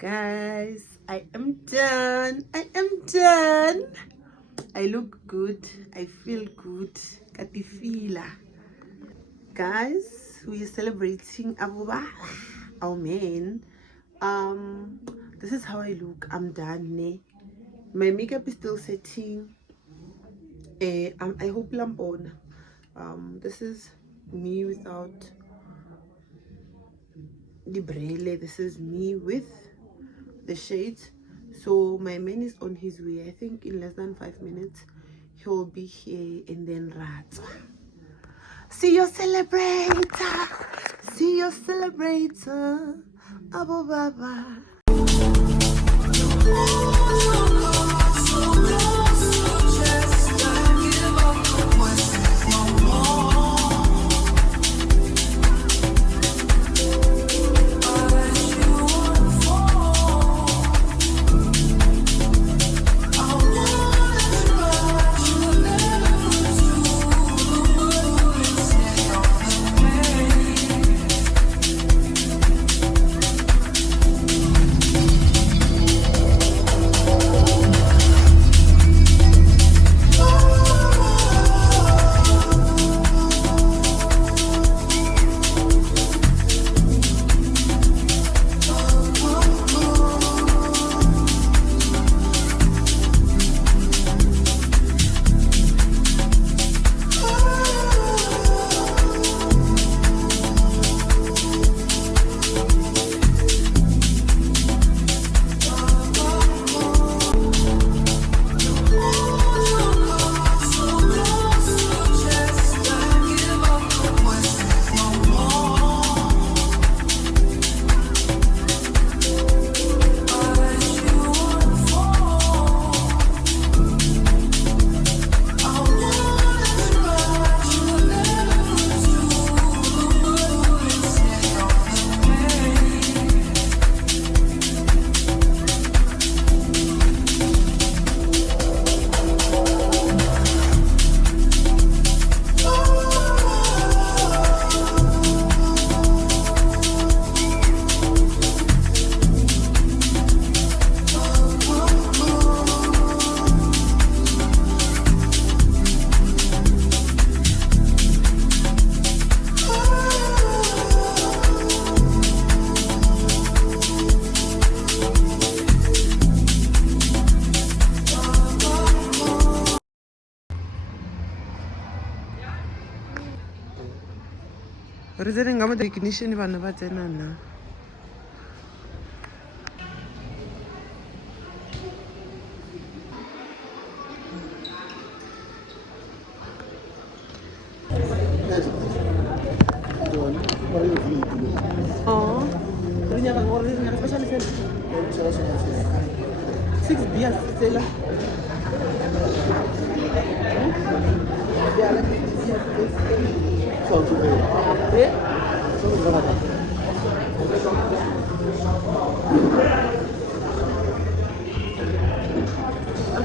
Guys, I am done. I am done. I look good. I feel good. Katifila. Guys, we are celebrating Abuba, our man. This is how I look. I'm done. Ne? My makeup is still setting. I hope Lampona. This is me without the braille. This is me with the shades. So my man is on his way. I think in less than 5 minutes he'll be here, and then Ratwa. See your celebrator. See your celebrator. Abu Baba. Re tsene nga mo recognition bana ba tsena na. Oh, re nya ba gore re nya special set. 6 beers tsela.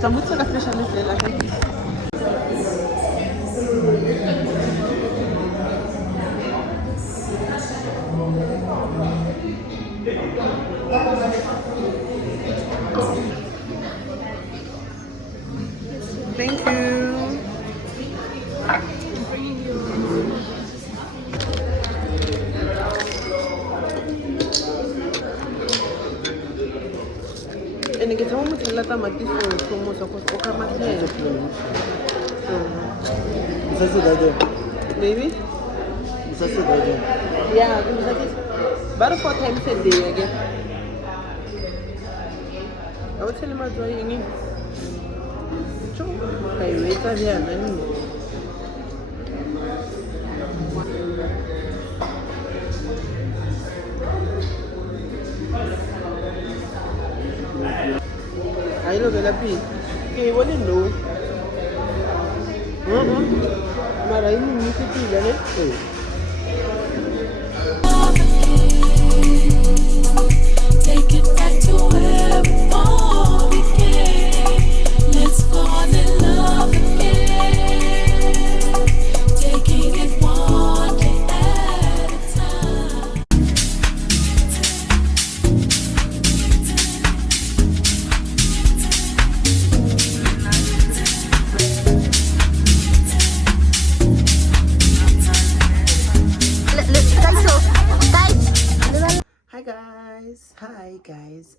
I'm mucho la special set la gente. Thank you. And I get home with a lot of my different promos of what I'm saying. Maybe? Yeah, about 4 times a day again. I would tell him I'm drawing in. Okay, wait a minute. I know the pee. Okay, what do you know? Maraini music is Take it back to where before we came. Let's fall in love again. Taking it one day at a time. Hi guys,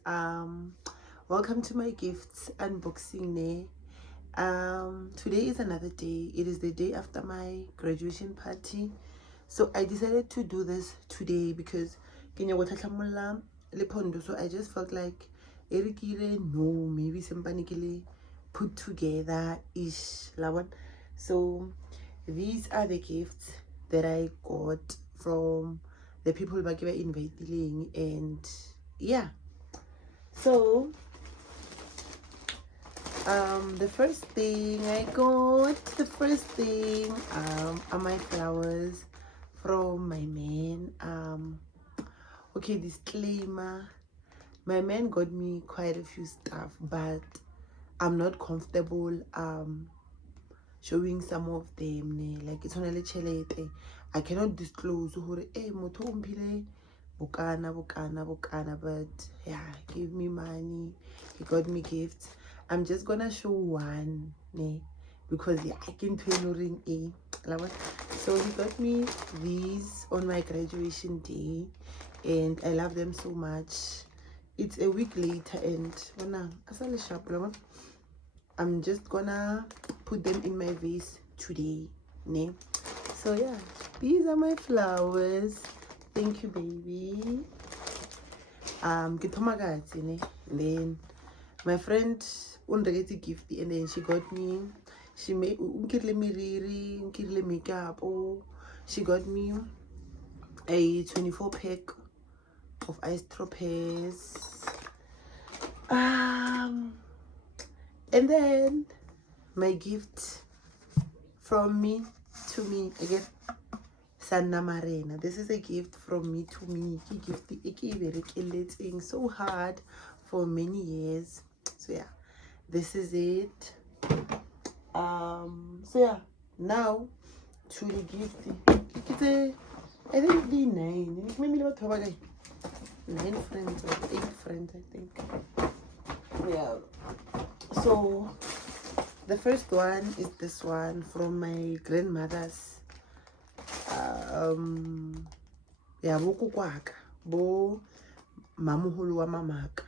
welcome to my gifts unboxing day. Today is another day. It is the day after my graduation party, so I decided to do this today because so I just felt like no, maybe somebody put together ish. So these are the gifts that I got from the people who were inviting, and yeah. So the first thing are my flowers from my man. Okay, disclaimer, my man got me quite a few stuff, but I'm not comfortable showing some of them, like it's only chelete. I cannot disclose motho umphile bokana, but yeah, give me money, he got me gifts. I'm just gonna show one, because yeah, I can tell ring so he got me these on my graduation day, and I love them so much. It's a week later, and I'm just gonna put them in my vase today, so yeah, these are my flowers. Thank you, baby. Then my friend get a gift, and then she got me, she made makeup. She got me a 24 pack of iced tropes. And then my gift from me to me again, Sanna Marina. This is a gift from me to me. He gifted so hard for many years. So yeah, this is it. So yeah, now to the gift. I think the 9. Maybe 9 friends or 8 friends, I think. Yeah. So the first one is this one from my grandmother's. Yeah, bo kukwaka, bo mamuhulu wa mamaka,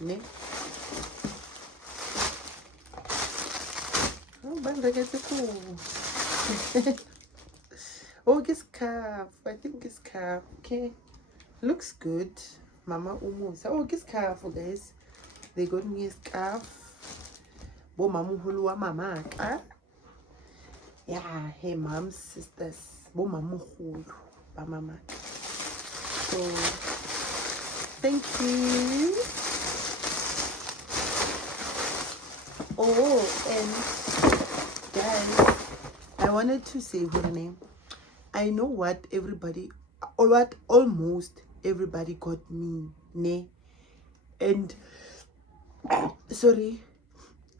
ne? Oh, oh, it's scarf. I think it's scarf. Okay, looks good. Mama Umusa. Oh, it's scarf, guys. They got me a scarf. Bo mamuhulu wa mamaka. Yeah, her mom's sisters. Bo mamuhulu wa mamaka. So thank you. Oh, and guys, I wanted to say her name. I know what everybody, or what almost everybody got me, and sorry,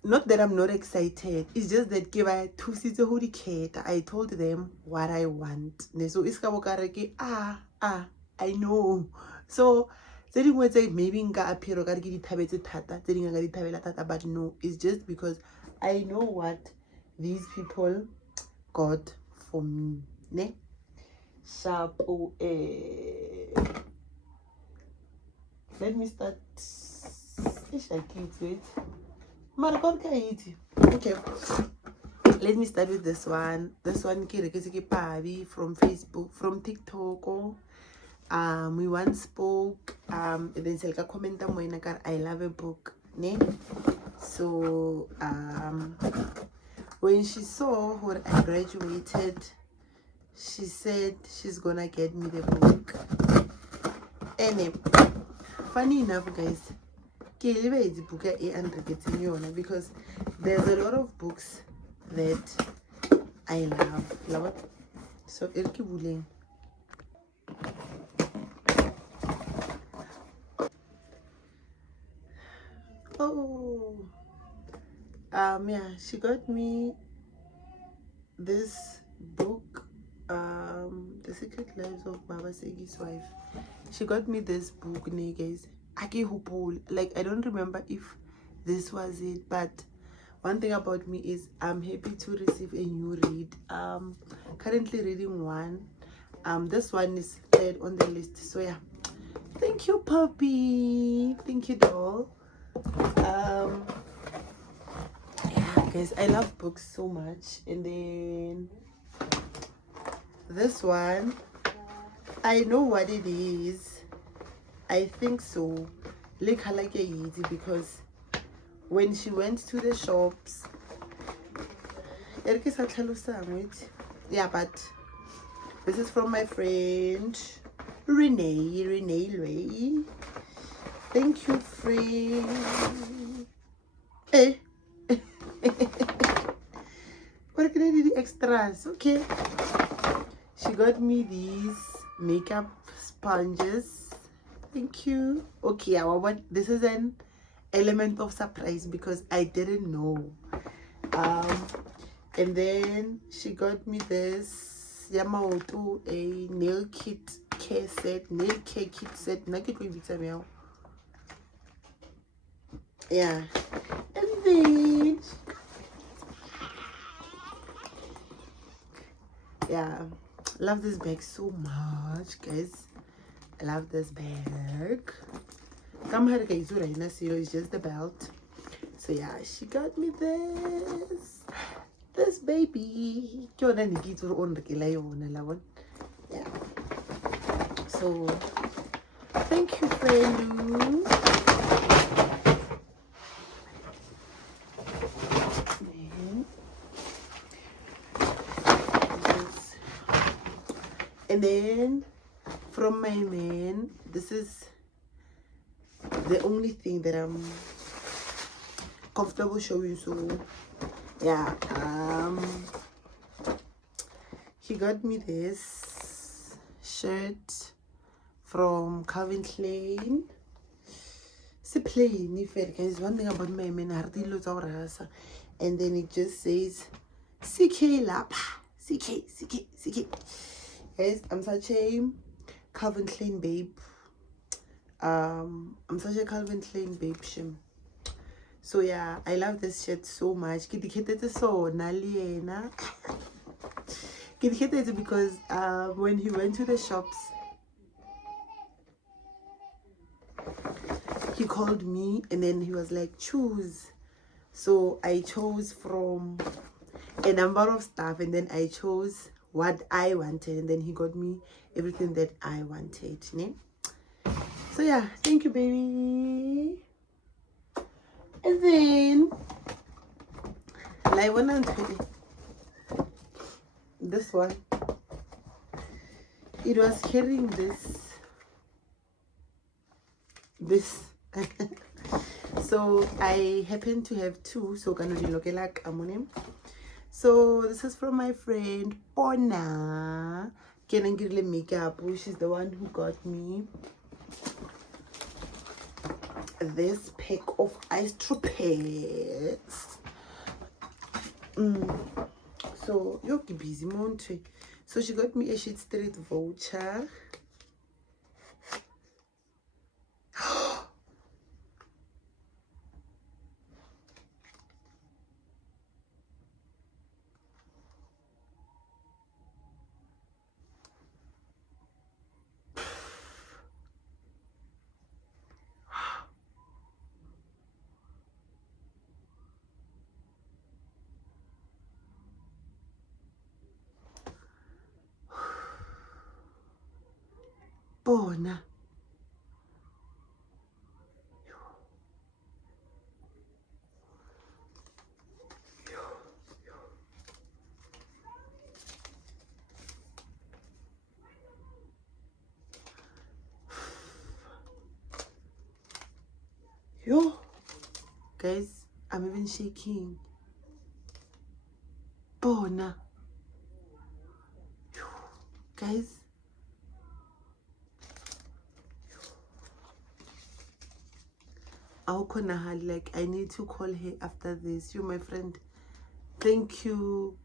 not that I'm not excited, it's just that I told them what I want. So I know. So maybe but no, it's just because I know what these people got for me, Sharp. Let me start. Okay, let me start with this one. This one from Facebook, from TikTok. We once spoke. And then say comment I love a book, So when she saw when I graduated, she said she's gonna get me the book. And funny enough, guys, because there's a lot of books that I love. So oh, yeah, she got me this book, The Secret Lives of Baba Segi's Wife. She got me this book, guys. Like, I don't remember if this was it, but one thing about me is I'm happy to receive a new read. Currently reading one. This one is third on the list. So yeah, Thank you, puppy. Thank you, doll. Yeah, guys, I love books so much. And then this one, I know what it is. I think so. Like I like it because when she went to the shops, yeah, but this is from my friend Renee Ray. Thank you, friend. Eh. What can I do the extras? Okay. She got me these makeup sponges. Thank you. Okay, this is an element of surprise because I didn't know. And then she got me this Yamamoto, a nail care kit set. Yeah. And then yeah, love this bag so much, guys. I love this bag. It's just the belt. So yeah, she got me this baby. Yeah. So thank you, friend. And then from my man, this is the only thing that I'm comfortable showing. So yeah, he got me this shirt from Calvin Klein. It's a plain, if it guys. One thing about my man, and then it just says CK lap, CK. Guys, I'm such a Calvin Klein babe. I'm such a Calvin Klein babe shim. So yeah, I love this shirt so much. Because when he went to the shops, he called me and then he was like, choose. So I chose from a number of stuff and then I chose what I wanted, and then he got me everything that I wanted. So yeah, thank you, baby. And then this one, it was carrying this so I happen to have two, so so this is from my friend Bona Makeup. She's the one who got me this pack of ice trumpets. So you're busy, Montre. So she got me a Sheet Street voucher. Bona. Yo, guys, I'm even shaking. Bona. Yo, guys. Like, I need to call her after this. You, my friend. Thank you.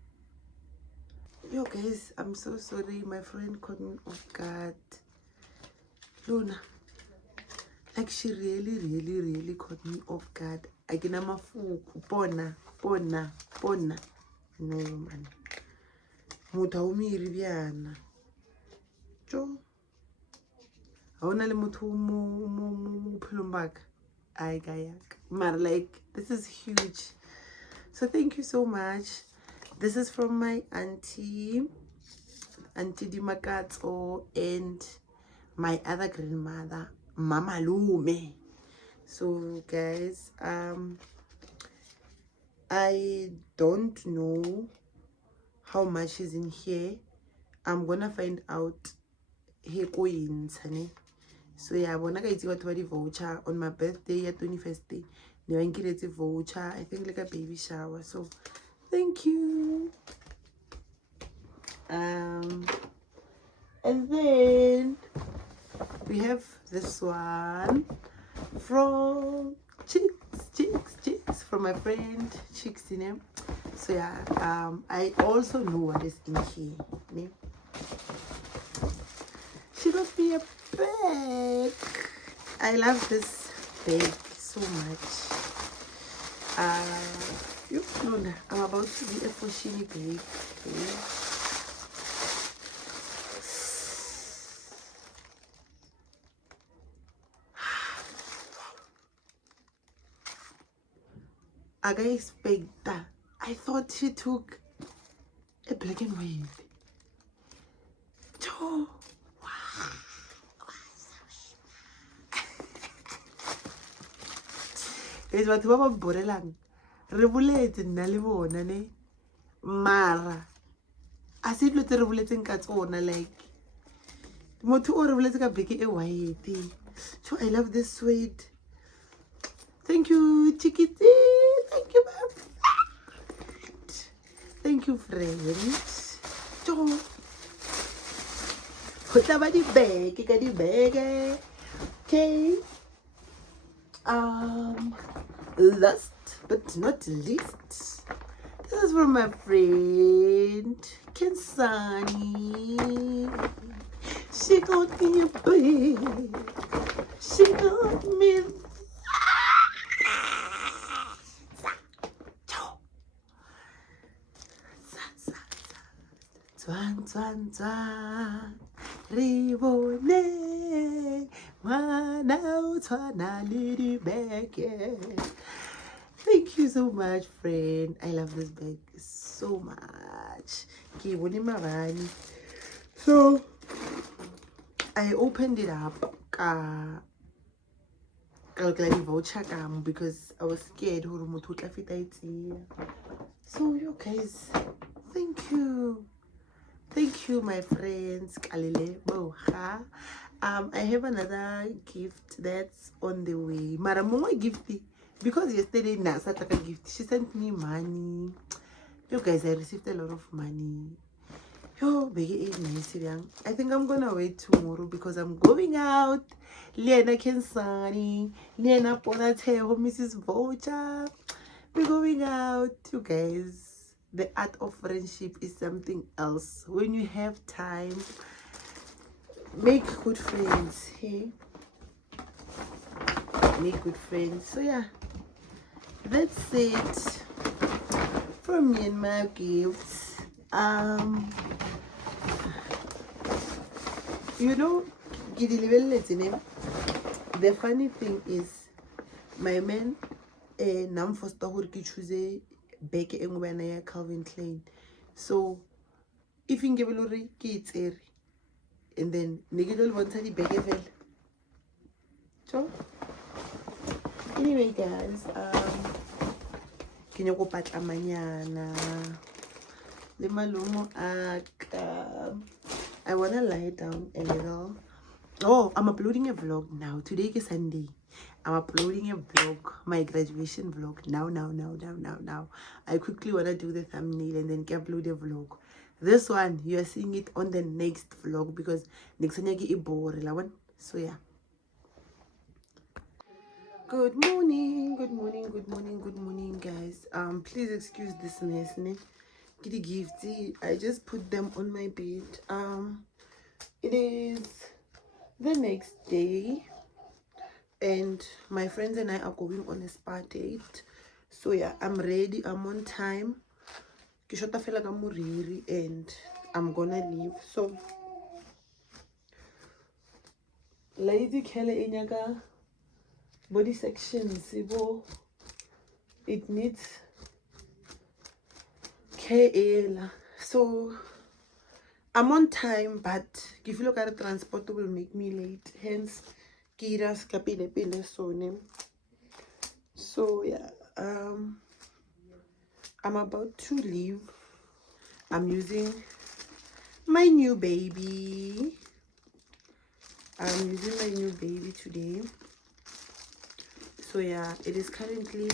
Yo, guys, I'm so sorry. My friend caught me off guard. Luna. Like, she really caught me off guard. Again, I'm a fool. Bona. No, man. Mutaumi Riviana. Jo. Haona le motho mo bophelong ba ka. Ai ka yaka. Mara like this is huge. So thank you so much. This is from my auntie Dimakatso, and my other grandmother, Mama Lume. So guys, I don't know how much is in here. I'm gonna find out here coins, honey. So yeah, bona ka itse batho ba di voucher on my birthday at 21st day. Ne ba nkiretse voucher, I think like a baby shower. So thank you. And then we have this one from Chicks from my friend Chicks in him. So yeah, I also know what is in here. Ne? She got me a bag. I love this bag so much. I'm about to be a Foschini bag. Okay. I can expect that. I thought she took a black and white. Oh, wow. Guys, batho ba ba borelang re boletse nna le bona ne mara a se dilo tse re boletseng ka tsona like motho o re boletse ka beke e white. So I love this suede. Thank you, Chikiti. Thank you, my friend. Thank you, friend. So, put the bag, get the bag. Okay. Last but not least, this is from my friend Kensani. She got me a bag. She got me. Twan, re bone ngwana o tshwana le dibeke. Thank you so much, friend. I love this bag so much. Ke bone mabane. So I opened it up voucher because I was scared hore motho o tla feta e tseya. So you guys, thank you. Thank you, my friends. I have another gift that's on the way. Mara mongwe gift because yesterday Nasa took a gift. She sent me money. You guys, I received a lot of money. Yo, baby, I think I'm gonna wait tomorrow because I'm going out. Lena Kensani, Lena Ponateho, Mrs. Voucher. We're going out, you guys. The art of friendship is something else. When you have time, make good friends. Hey, make good friends. So yeah, that's it from me and my gifts. You know, the funny thing is my man nam foster hore ke choose beke e ngwe ya Calvin Klein. So if nke be lore ke itsere and then ne ke lo le bontsha di beke fela. So anyway guys, ke nyako patla manyana le malumo aka. I wanna lie down a little. Oh, I'm uploading a vlog now. Today is Sunday. I'm uploading a vlog, my graduation vlog. Now. I quickly wanna do the thumbnail and then upload a vlog. This one, you are seeing it on the next vlog because next time I bore. So yeah. Good morning, guys. Please excuse this mess, ne? Kitty gifts. I just put them on my bed. It is the next day and my friends and I are going on a spa date. So yeah, I'm ready, I'm on time. And I'm gonna leave. So Lady Kelly Inyaga body section sibo. It needs care. So I'm on time, but if you look at the transport will make me late. Hence Kiras kapile pile sone. So yeah, I'm about to leave. I'm using my new baby. I'm using my new baby today. So yeah, it is currently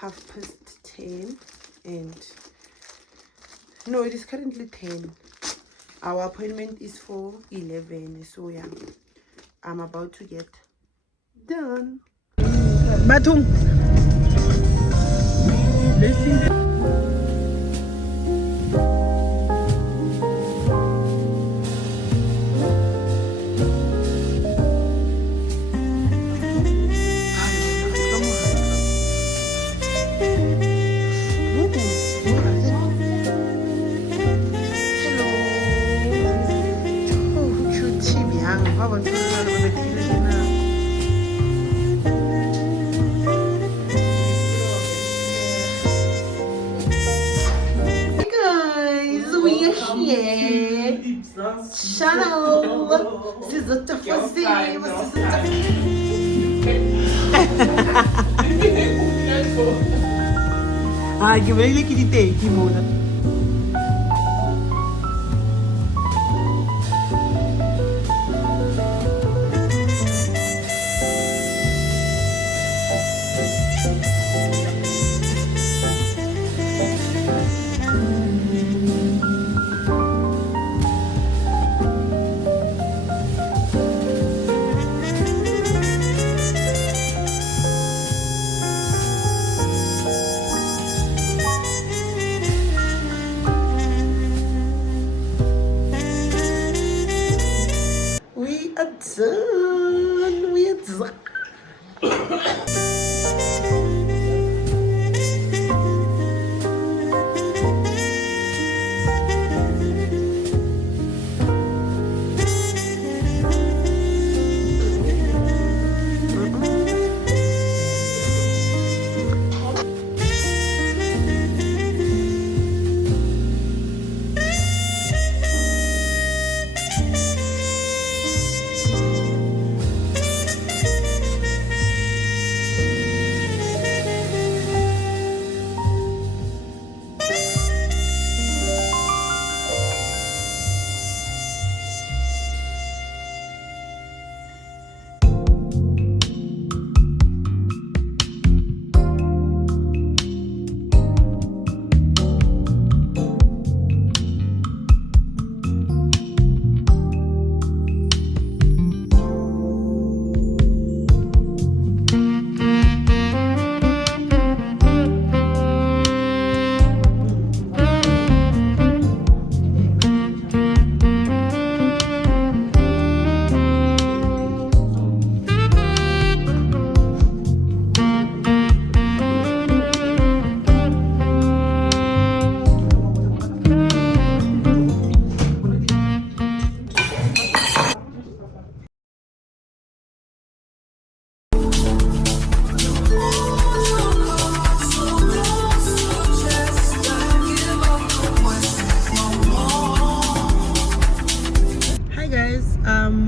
10:30 and no, it is currently 10. Our appointment is for 11. So yeah, I'm about to get done. Batung. Channel. This is a different scene. Ah, que bem que ele tem, que muda. We are done. We are done.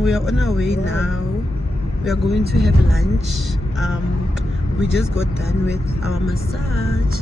We are on our way now. We are going to have lunch. We just got done with our massage.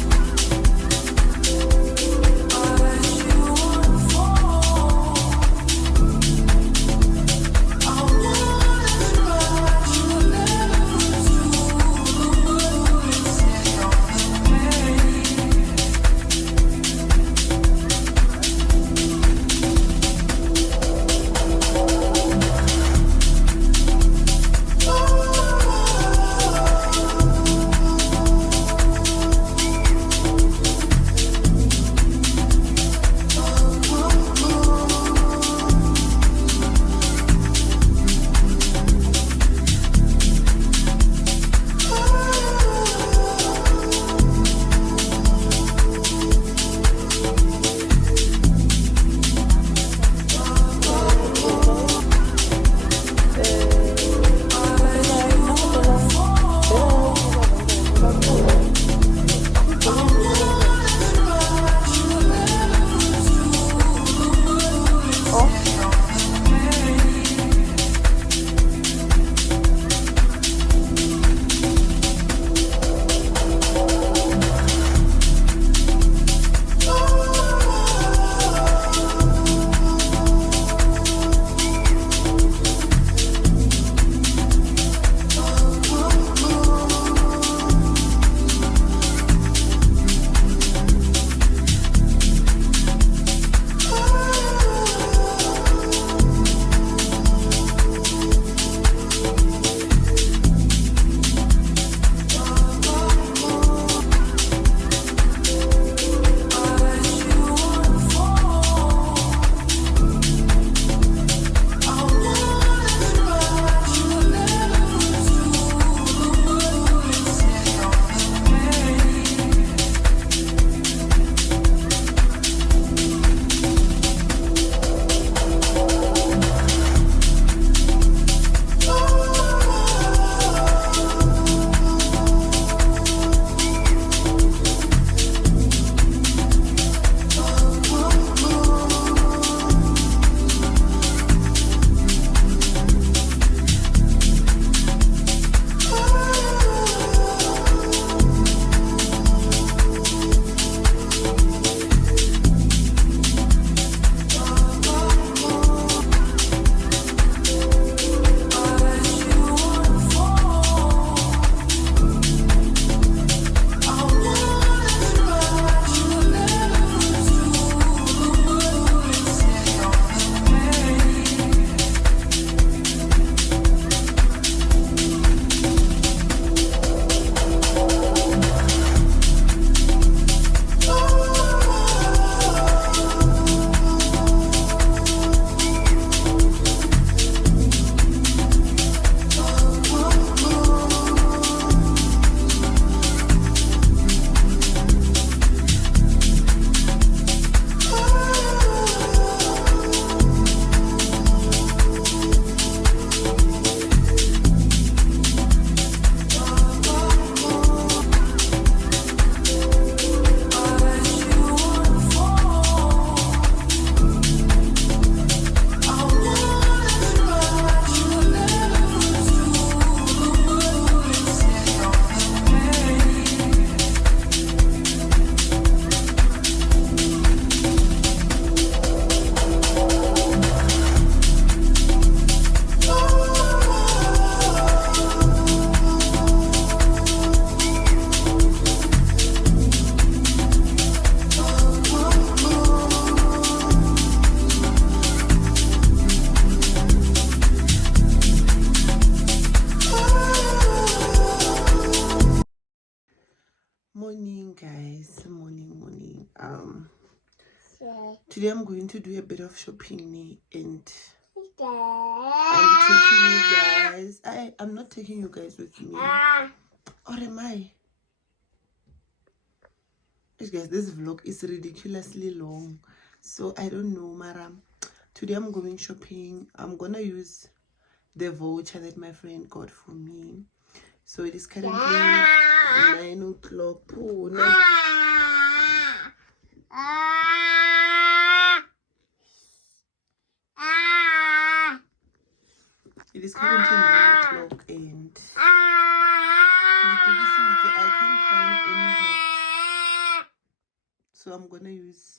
Morning, guys. Morning. Today I'm going to do a bit of shopping and I'm taking you guys. I'm not taking you guys with me. Or am I? Guys, this vlog is ridiculously long, so I don't know, Mara. Today I'm going shopping. I'm gonna use the voucher that my friend got for me. So it is currently 9 o'clock. Oh, no. It is currently 9 o'clock and I can't find any help. So I'm gonna use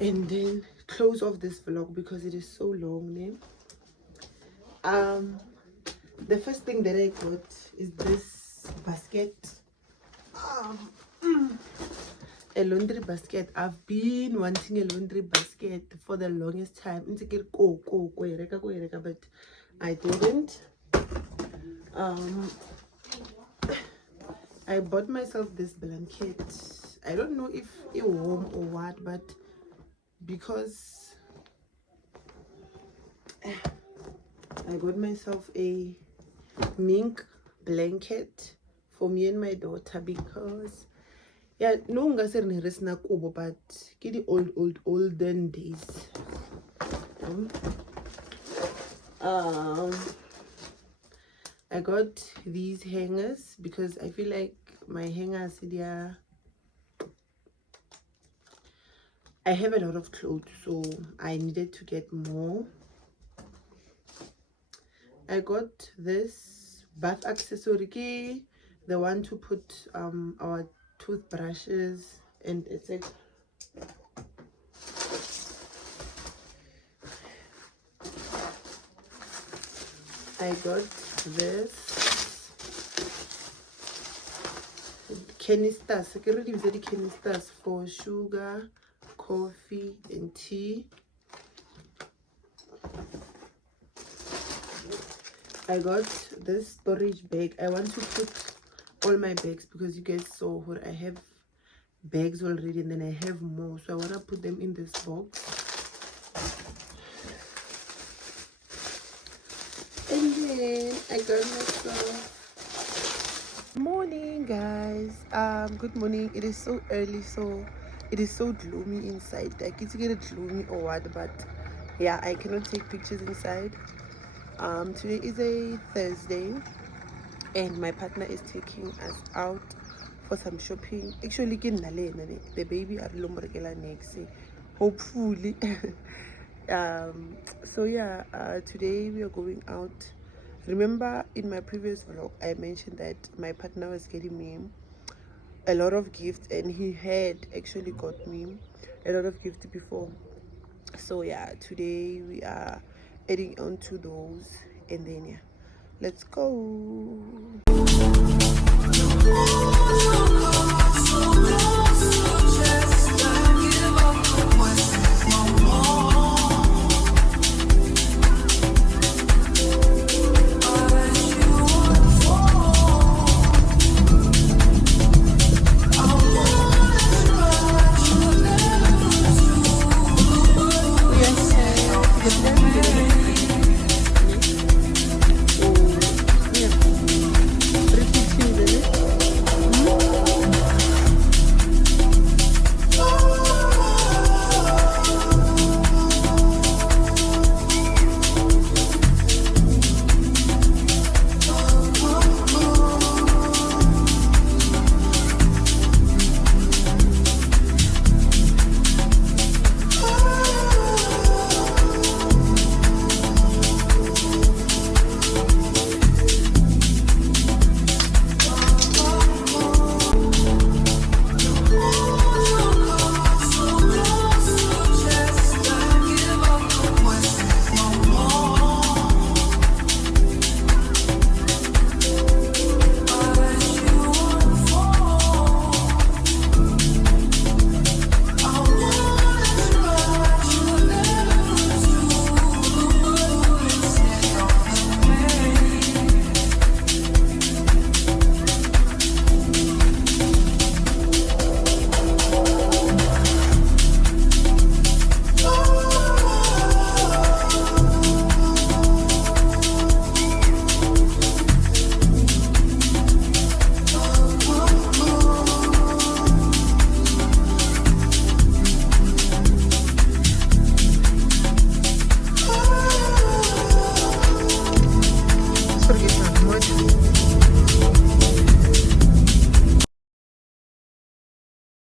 and then close off this vlog because it is so long, né? The first thing that I got is this basket, a laundry basket. I've been wanting a laundry basket for the longest time, but I didn't. I bought myself this blanket. I don't know if it's warm or what, but because I got myself a mink blanket for me and my daughter, because yeah, no but get the olden days. I got these hangers because I feel like my hangers, I have a lot of clothes, so I needed to get more. I got this bath accessory, the one to put our toothbrushes, and it's like I got this canisters. I can really use the canisters for sugar, coffee, and tea. I got this storage bag. I want to put all my bags because you guys saw what I have bags already, and then I have more, so I want to put them in this box. And then I got myself. Morning, guys. Good morning. It is so early, so it is so gloomy inside. Like, it's getting gloomy or what, but yeah, I cannot take pictures inside. Today is a Thursday and my partner is taking us out for some shopping. Actually, the baby are next, hopefully. So yeah, today we are going out. Remember in my previous vlog I mentioned that my partner was getting me a lot of gifts, and he had actually got me a lot of gifts before. So yeah, today we are adding on to those, and then yeah, let's go.